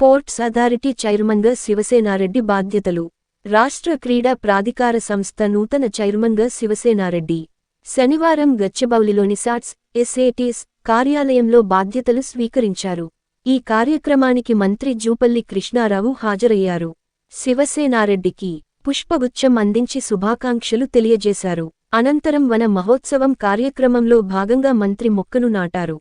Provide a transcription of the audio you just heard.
Sports authority చైర్మన్గా శివసేనారెడ్డి బాధ్యతలు. రాష్ట్ర క్రీడా ప్రాధికార సంస్థ నూతన చైర్మన్గా శివసేనారెడ్డి శనివారం గచ్చిబౌలిలోని సాట్స్, ఎస్ఏటీస్ కార్యాలయంలో బాధ్యతలు స్వీకరించారు. ఈ కార్యక్రమానికి మంత్రి జూపల్లి కృష్ణారావు హాజరయ్యారు. శివసేనారెడ్డికి పుష్పగుచ్చం అందించి శుభాకాంక్షలు తెలియజేశారు. అనంతరం వన మహోత్సవం కార్యక్రమంలో భాగంగా మంత్రి మొక్కను నాటారు.